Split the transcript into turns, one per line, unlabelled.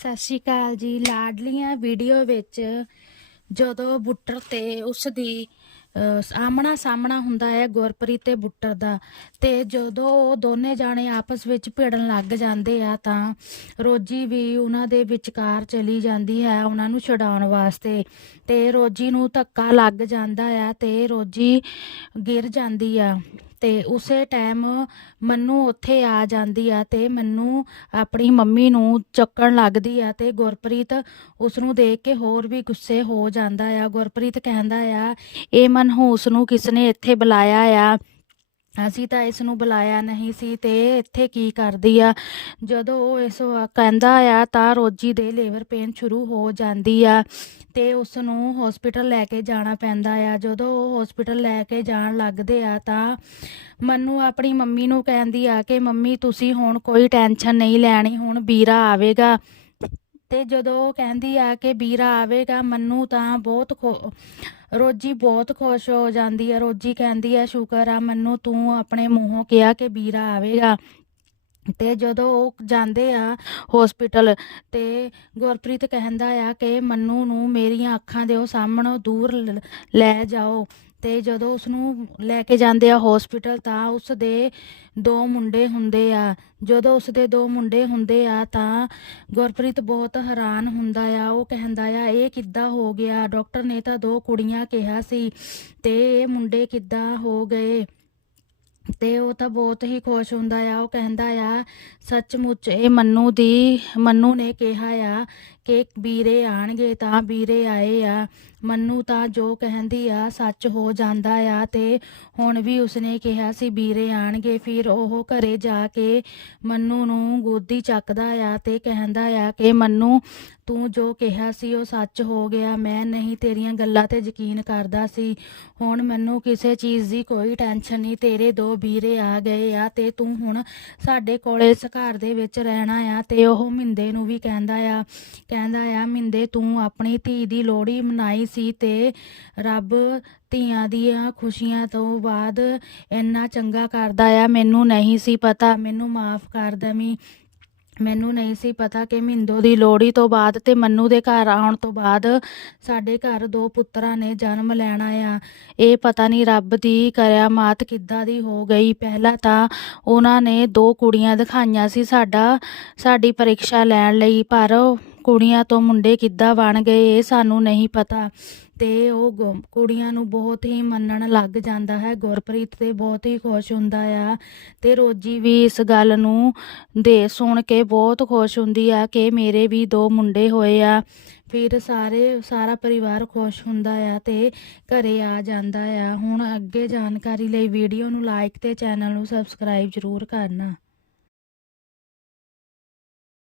ਸਤਿ ਸ਼੍ਰੀ ਅਕਾਲ ਜੀ। ਲਾਡਲੀਆਂ ਵੀਡੀਓ ਵਿੱਚ ਜਦੋਂ ਬੁੱਟਰ ਤੇ ਉਸ ਦੀ ਆਮਣਾ ਸਾਹਮਣਾ ਹੁੰਦਾ ਹੈ ਗੁਰਪ੍ਰੀਤ ਤੇ ਬੁੱਟਰ ਦਾ ਤੇ ਜਦੋਂ ਉਹ ਦੋਨੇ ਜਾਣੇ ਆਪਸ ਵਿੱਚ ਭਿੜਨ ਲੱਗ ਜਾਂਦੇ ਆ ਤਾਂ ਰੋਜੀ ਵੀ ਉਹਨਾਂ ਦੇ ਵਿਚਕਾਰ ਚਲੀ ਜਾਂਦੀ ਹੈ ਉਹਨਾਂ ਨੂੰ ਛਡਾਉਣ ਵਾਸਤੇ ਤੇ ਰੋਜੀ ਨੂੰ ਧੱਕਾ ਲੱਗ ਜਾਂਦਾ ਆ ਤੇ ਰੋਜੀ ਗਿਰ ਜਾਂਦੀ ਆ। ਤੇ ਉਸੇ ਟਾਈਮ ਮੰਨੂ ਉੱਥੇ ਆ ਜਾਂਦੀ ਆ ਤੇ ਮੰਨੂ ਆਪਣੀ ਮੰਮੀ ਨੂੰ ਚੱਕਣ ਲੱਗਦੀ ਆ ਤੇ ਗੁਰਪ੍ਰੀਤ ਉਸ ਨੂੰ ਦੇਖ ਕੇ ਹੋਰ ਵੀ ਗੁੱਸੇ ਹੋ ਜਾਂਦਾ ਆ। ਗੁਰਪ੍ਰੀਤ ਕਹਿੰਦਾ ਆ, ਇਹ ਮਨਹੂਸ ਨੂੰ ਕਿਸਨੇ ਇੱਥੇ ਬੁਲਾਇਆ ਆ? ਅਸੀਂ ਤਾਂ ਇਸ ਨੂੰ ਬੁਲਾਇਆ ਨਹੀਂ ਸੀ ਤੇ ਇੱਥੇ ਕੀ ਕਰਦੀ ਆ? ਜਦੋਂ ਉਹ ਇਸ ਵ- ਕਹਿੰਦਾ ਆ, ਤਾਂ ਰੋਜੀ ਦੇ ਲੇਬਰ ਪੇਨ ਸ਼ੁਰੂ ਹੋ ਜਾਂਦੀ ਆ ਤੇ ਉਸ ਨੂੰ ਹਸਪੀਟਲ ਲੈ ਕੇ ਜਾਣਾ ਪੈਂਦਾ ਆ। ਜਦੋਂ ਉਹ ਹਸਪੀਟਲ ਲੈ ਕੇ ਜਾਣ ਲੱਗਦੇ ਆ, ਤਾਂ ਮੰਨੂ ਆਪਣੀ ਮੰਮੀ ਨੂੰ ਕਹਿੰਦੀ ਆ ਕਿ, ਮੰਮੀ, ਤੁਸੀਂ ਹੁਣ ਕੋਈ ਟੈਨਸ਼ਨ ਨਹੀਂ ਲੈਣੀ, ਹੁਣ ਵੀਰਾ ਆਵੇਗਾ। ਤੇ ਜਦੋਂ ਉਹ ਕਹਿੰਦੀ ਆ ਕਿ ਵੀਰਾ ਆਵੇਗਾ, ਮੰਨੂ ਤਾਂ ਬਹੁਤ ਖੁ- ਰੋਜੀ ਬਹੁਤ ਖੁਸ਼ ਹੋ ਜਾਂਦੀ ਹੈ ਰੋਜੀ ਕਹਿੰਦੀ ਹੈ ਸ਼ੁਕਰ ਆ ਮੰਨੂ, ਤੂੰ ਆਪਣੇ ਮੂੰਹੋਂ ਕਿਹਾ ਕਿ ਵੀਰਾ ਆਵੇਗਾ। ਤੇ ਜਦੋਂ ਉਹ ਜਾਂਦੇ ਆ ਹਸਪੀਟਲ ਤੇ ਗੁਰਪ੍ਰੀਤ ਕਹਿੰਦਾ ਆ ਕਿ ਮੰਨੂ ਨੂੰ ਮੇਰੀਆਂ ਅੱਖਾਂ ਦੇ ਉਹ ਸਾਹਮਣੋਂ ਦੂਰ ਲ- ਲੈ ਜਾਓ। ਤੇ ਜਦੋਂ ਉਸ ਨੂੰ ਲੈ ਕੇ ਜਾਂਦੇ ਆ ਹਸਪੀਟਲ ਤਾਂ ਉਸ ਦੇ ਦੋ ਮੁੰਡੇ ਹੁੰਦੇ ਆ। ਜਦੋਂ ਉਸ ਦੇ ਦੋ ਮੁੰਡੇ ਹੁੰਦੇ ਆ ਤਾਂ ਗੁਰਪ੍ਰੀਤ ਬਹੁਤ ਹੈਰਾਨ ਹੁੰਦਾ ਆ। ਉਹ ਕਹਿੰਦਾ ਆ, ਇਹ ਕਿੱਦਾਂ ਹੋ ਗਿਆ? ਡਾਕਟਰ ਨੇ ਤਾਂ ਦੋ ਕੁੜੀਆਂ ਕਿਹਾ ਸੀ ਤੇ ਇਹ ਮੁੰਡੇ ਕਿੱਦਾਂ ਹੋ ਗਏ? ਤੇ ਉਹ ਤਾਂ ਬਹੁਤ ਹੀ ਖੁਸ਼ ਹੁੰਦਾ ਆ, ਉਹ ਕਹਿੰਦਾ ਆ, ਸੱਚਮੁੱਚ ਇਹ ਮੰਨੂ ਦੀ, ਮੰਨੂ ਨੇ ਕਿਹਾ ਆ ਕਿ ਵੀਰੇ ਆਣਗੇ ਤਾਂ ਵੀਰੇ ਆਏ ਆ। ਮੰਨੂ ਤਾਂ ਜੋ ਕਹਿੰਦੀ ਆ, ਸੱਚ ਹੋ ਜਾਂਦਾ ਆ ਤੇ ਹੁਣ ਵੀ ਉਸਨੇ ਕਿਹਾ ਸੀ ਵੀਰੇ ਆਣਗੇ, ਫਿਰ ਉਹ ਘਰੇ ਜਾ ਕੇ ਮੰਨੂ ਨੂੰ ਗੋਦੀ ਚੱਕਦਾ ਆ ਤੇ ਕਹਿੰਦਾ ਆ ਕਿ ਮੰਨੂ, ਤੂੰ ਜੋ ਕਿਹਾ ਸੀ ਉਹ ਸੱਚ ਹੋ ਗਿਆ, ਮੈਂ ਨਹੀਂ ਤੇਰੀਆਂ ਗੱਲਾਂ ਤੇ ਯਕੀਨ ਕਰਦਾ ਸੀ। ਹੁਣ ਮੈਨੂੰ ਕਿਸੇ ਚੀਜ਼ ਦੀ ਕੋਈ ਟੈਨਸ਼ਨ ਨਹੀਂ, ਤੇਰੇ ਦੋ ਵੀਰੇ ਆ ਗਏ ਆ ਤੇ ਤੂੰ ਹੁਣ ਸਾਡੇ ਕੋਲੇ ਇਸ ਘਰ ਦੇ ਵਿੱਚ ਰਹਿਣਾ ਆ ਤੇ ਉਹ ਮਿੰਦੇ ਨੂੰ ਵੀ ਕਹਿੰਦਾ ਆ ਕਹਿੰਦਾ ਆ, ਮਿੰਦੇ, ਤੂੰ ਆਪਣੀ ਧੀ ਦੀ ਲੋਹੜੀ ਮਨਾਈ ਸੀ ਤੇ ਰੱਬ ਧੀਆਂ ਦੀਆਂ ਖੁਸ਼ੀਆਂ ਤੋਂ ਬਾਅਦ ਇੰਨਾ ਚੰਗਾ ਕਰਦਾ ਆ। ਮੈਨੂੰ ਨਹੀਂ ਸੀ ਪਤਾ, ਮੈਨੂੰ ਮਾਫ ਕਰ ਦਵੀਂ। ਮੈਨੂੰ ਨਹੀਂ ਸੀ ਪਤਾ ਕਿ ਮਿੰਦੋ ਦੀ ਲੋਹੜੀ ਤੋਂ ਬਾਅਦ ਤੇ ਮੰਨੂ ਦੇ ਘਰ ਆਉਣ ਤੋਂ ਬਾਅਦ ਸਾਡੇ ਘਰ ਦੋ ਪੁੱਤਰਾਂ ਨੇ ਜਨਮ ਲੈਣਾ ਆ। ਇਹ ਪਤਾ ਨਹੀਂ ਰੱਬ ਦੀ ਕਰਿਆ ਮਾਤ ਕਿੱਦਾਂ ਦੀ ਹੋ ਗਈ। ਪਹਿਲਾਂ ਤਾਂ ਉਹਨਾਂ ਨੇ ਦੋ ਕੁੜੀਆਂ ਦਿਖਾਈਆਂ ਸੀ ਸਾਡਾ, ਸਾਡੀ ਪਰੀਖਿਆ ਲੈਣ ਲਈ, ਪਰ ਕੁੜੀਆਂ ਤੋਂ ਮੁੰਡੇ ਕਿੱਦਾਂ ਬਣ ਗਏ ਇਹ ਸਾਨੂੰ ਨਹੀਂ ਪਤਾ। ਤੇ ਉਹ ਗੁ- ਕੁੜੀਆਂ ਨੂੰ ਬਹੁਤ ਹੀ ਮੰਨਣ ਲੱਗ ਜਾਂਦਾ ਹੈ। ਗੁਰਪ੍ਰੀਤ ਤੇ ਬਹੁਤ ਹੀ ਖੁਸ਼ ਹੁੰਦਾ ਆ ਤੇ ਰੋਜੀ ਵੀ ਇਸ ਗੱਲ ਨੂੰ ਦੇ, ਸੁਣ ਕੇ ਬਹੁਤ ਖੁਸ਼ ਹੁੰਦੀ ਆ ਕਿ ਮੇਰੇ ਵੀ ਦੋ ਮੁੰਡੇ ਹੋਏ ਆ। ਫਿਰ ਸਾਰੇ, ਸਾਰਾ ਪਰਿਵਾਰ ਖੁਸ਼ ਹੁੰਦਾ ਆ ਤੇ ਘਰੇ ਆ ਜਾਂਦਾ ਆ। ਹੁਣ ਅੱਗੇ ਜਾਣਕਾਰੀ ਲਈ ਵੀਡੀਓ ਨੂੰ ਲਾਈਕ ਤੇ ਚੈਨਲ ਨੂੰ ਸਬਸਕ੍ਰਾਈਬ ਜ਼ਰੂਰ ਕਰਨਾ।